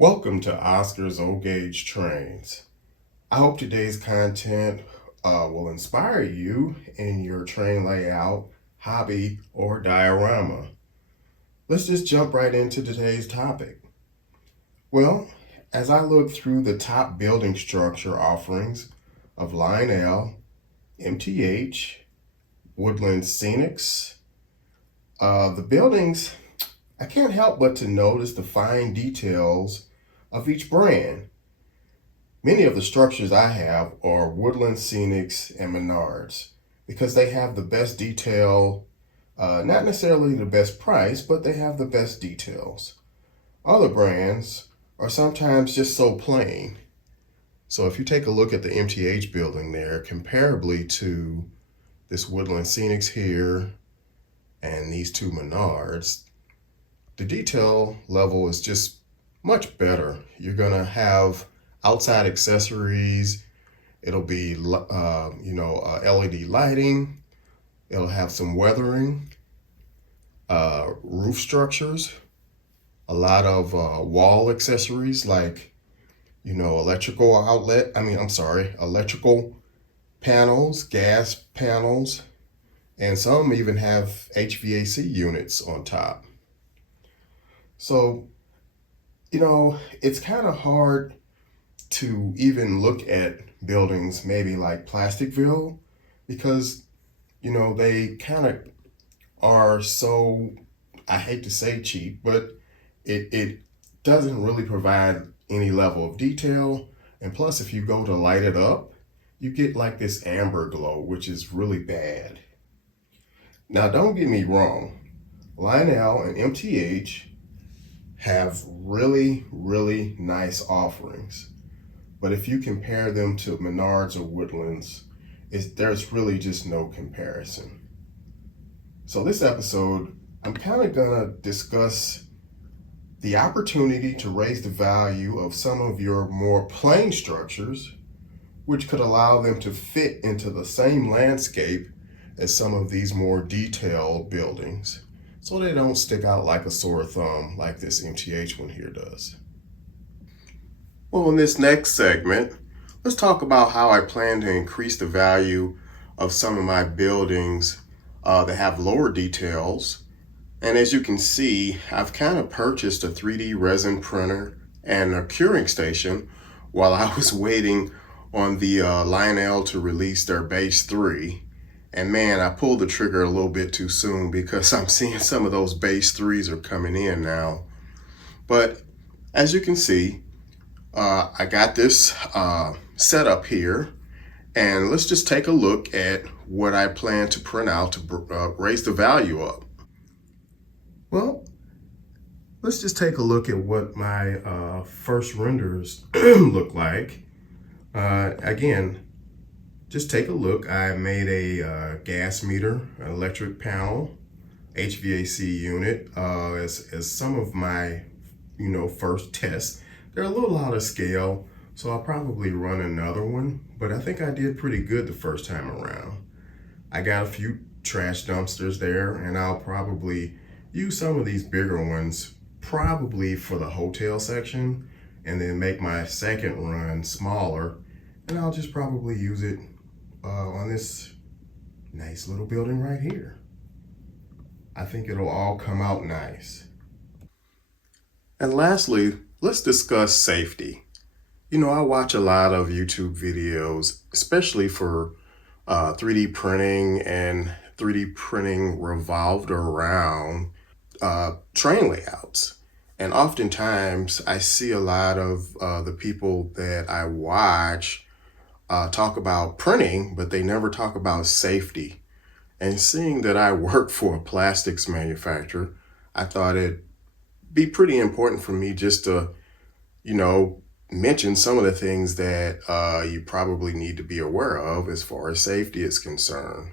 Welcome to Oscar's O-Gauge Trains. I hope today's content will inspire you in your train layout, hobby, or diorama. Let's just jump right into today's topic. Well, as I look through the top building structure offerings of Lionel, MTH, Woodland Scenics, the buildings, I can't help but to notice the fine details of each brand. Many of the structures I have are Woodland Scenics and Menards because they have the best detail, not necessarily the best price, but they have the best details. Other brands are sometimes just so plain. So if you take a look at the MTH building there, comparably to this Woodland Scenics here and these two Menards, the detail level is just much better. You're gonna have outside accessories. It'll be LED lighting. It'll have some weathering, roof structures, a lot of wall accessories like electrical panels, gas panels, and some even have HVAC units on top. So, it's kind of hard to even look at buildings maybe like Plasticville because, they kind of are so, I hate to say cheap, but it doesn't really provide any level of detail. And plus, if you go to light it up, you get like this amber glow, which is really bad. Now, don't get me wrong, Lionel and MTH have really, really nice offerings. But if you compare them to Menards or Woodlands, there's really just no comparison. So this episode, I'm kind of gonna discuss the opportunity to raise the value of some of your more plain structures, which could allow them to fit into the same landscape as some of these more detailed buildings, so they don't stick out like a sore thumb like this MTH one here does. Well, in this next segment, let's talk about how I plan to increase the value of some of my buildings that have lower details. And as you can see, I've kind of purchased a 3D resin printer and a curing station while I was waiting on the Lionel to release their Base 3. And man, I pulled the trigger a little bit too soon because I'm seeing some of those Base 3s are coming in now. But as you can see, I got this set up here, and let's just take a look at what I plan to print out to raise the value up. Well, let's just take a look at what my first renders look like. Again, just take a look. I made a gas meter, an electric panel, HVAC unit as some of my, first tests. They're a little out of scale, so I'll probably run another one, but I think I did pretty good the first time around. I got a few trash dumpsters there, and I'll probably use some of these bigger ones, probably for the hotel section, and then make my second run smaller, and I'll just probably use it on this nice little building right here. I think it'll all come out nice. And lastly, let's discuss safety. I watch a lot of YouTube videos, especially for 3D printing, and 3D printing revolved around train layouts. And oftentimes I see a lot of the people that I watch talk about printing, but they never talk about safety. And seeing that I work for a plastics manufacturer, I thought it'd be pretty important for me just to, mention some of the things that you probably need to be aware of as far as safety is concerned.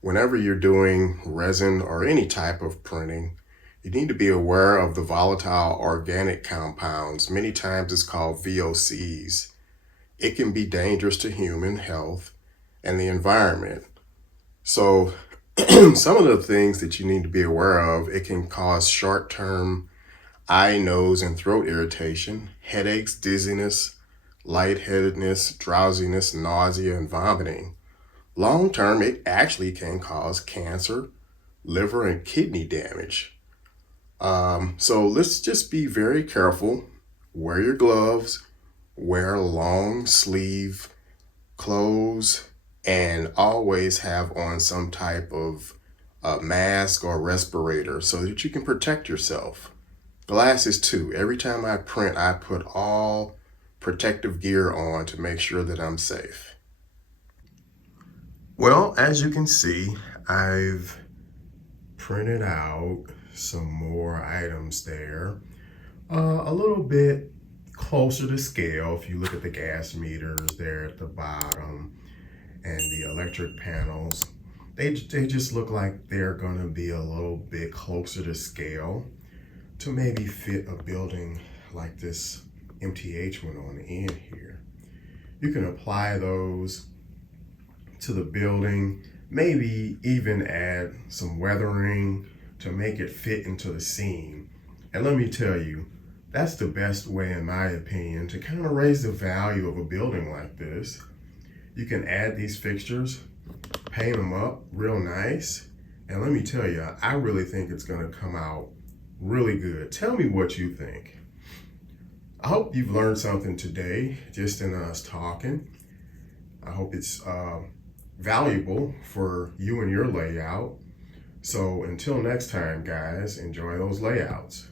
Whenever you're doing resin or any type of printing, you need to be aware of the volatile organic compounds. Many times it's called VOCs. It can be dangerous to human health and the environment. So some of the things that you need to be aware of, it can cause short-term eye, nose, and throat irritation, headaches, dizziness, lightheadedness, drowsiness, nausea, and vomiting. Long term, it actually can cause cancer, liver, and kidney damage. So let's just be very careful. Wear your gloves, wear long sleeve clothes, and always have on some type of mask or respirator so that you can protect yourself. Glasses too. Every time I print, I put all protective gear on to make sure that I'm safe. Well, as you can see, I've printed out some more items there. A little bit closer to scale if you look at the gas meters there at the bottom and the electric panels. They just look like they're gonna be a little bit closer to scale to maybe fit a building like this MTH one on the end here. You can apply those to the building, maybe even add some weathering to make it fit into the seam. And let me tell you, that's the best way, in my opinion, to kind of raise the value of a building like this. You can add these fixtures, paint them up real nice, and let me tell you, I really think it's gonna come out really good. Tell me what you think. I hope you've learned something today, just in us talking. I hope it's valuable for you and your layout. So until next time, guys, enjoy those layouts.